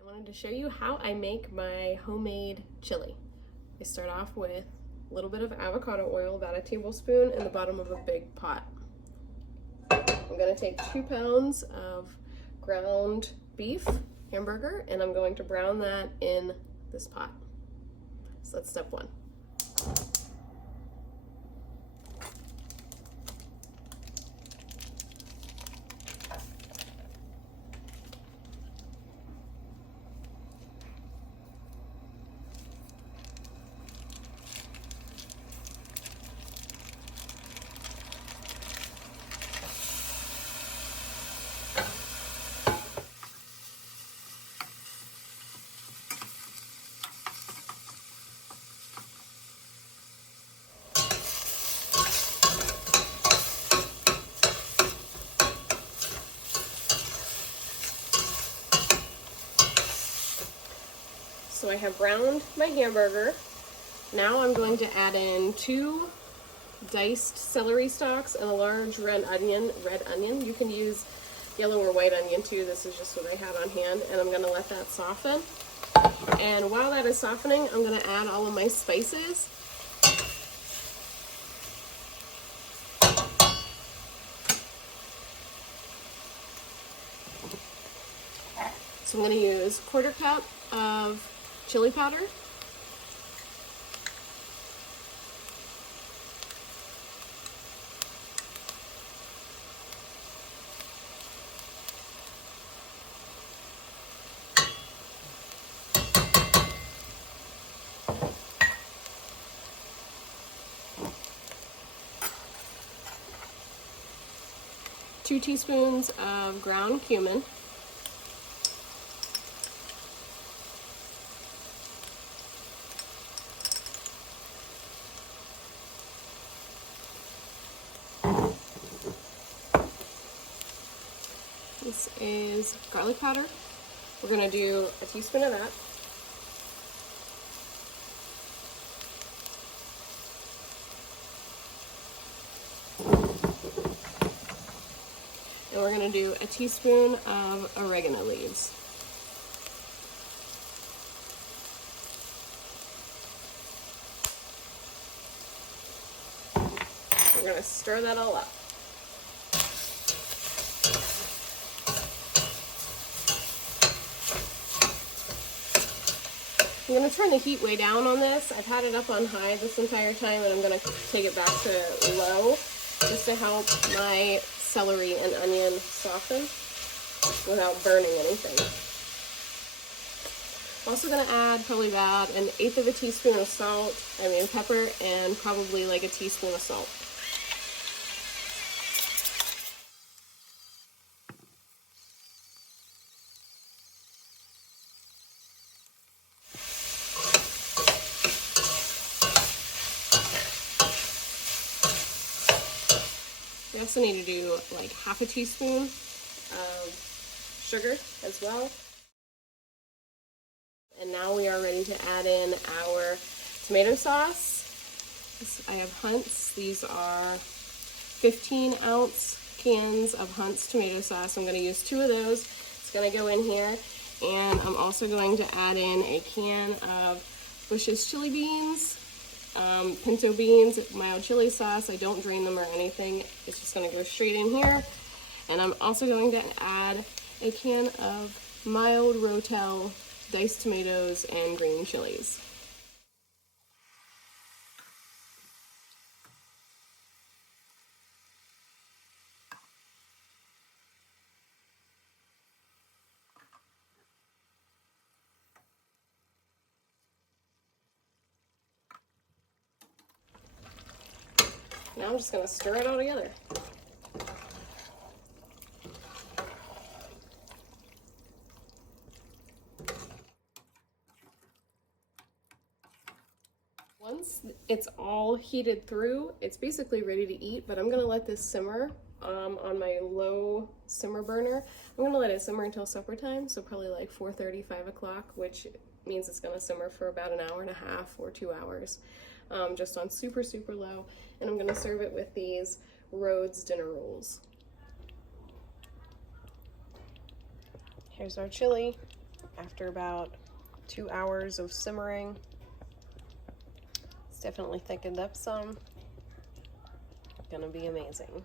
I wanted to show you how I make my homemade chili. I start off with a little bit of avocado oil, about a tablespoon, in the bottom of a big pot. I'm going to take 2 pounds of ground beef hamburger and I'm going to brown that in this pot. So that's step one. So I have browned my hamburger. Now I'm going to add in 2 diced celery stalks and a large red onion. You can use yellow or white onion too. This is just what I had on hand, and I'm going to let that soften. And while that is softening, I'm going to add all of my spices. So I'm going to use 1/4 cup of chili powder, two teaspoons of ground cumin, this is garlic powder. We're going to do a teaspoon of that. And we're going to do a teaspoon of oregano leaves. We're going to stir that all up. I'm going to turn the heat way down on this. I've had it up on high this entire time, and I'm going to take it back to low just to help my celery and onion soften without burning anything. I'm also going to add probably about 1/8 of a teaspoon of pepper, and probably like a teaspoon of salt. You also need to do like 1/2 teaspoon of sugar as well. And now we are ready to add in our tomato sauce. I have Hunt's. These are 15-ounce cans of Hunt's tomato sauce. I'm going to use 2 of those. It's going to go in here. And I'm also going to add in a can of Bush's chili beans, pinto beans, mild chili sauce. I don't drain them or anything. It's just going to go straight in here. And I'm also going to add a can of mild Rotel diced tomatoes and green chilies. Now I'm just going to stir it all together. Once it's all heated through, it's basically ready to eat, but I'm going to let this simmer on my low simmer burner. I'm going to let it simmer until supper time, so probably like 4:30, 5 o'clock, which means it's going to simmer for about 1.5 hours or 2 hours, just on super, super low. And I'm going to serve it with these Rhodes dinner rolls. Here's our chili. after about 2 hours of simmering. It's definitely thickened up some. Gonna be amazing.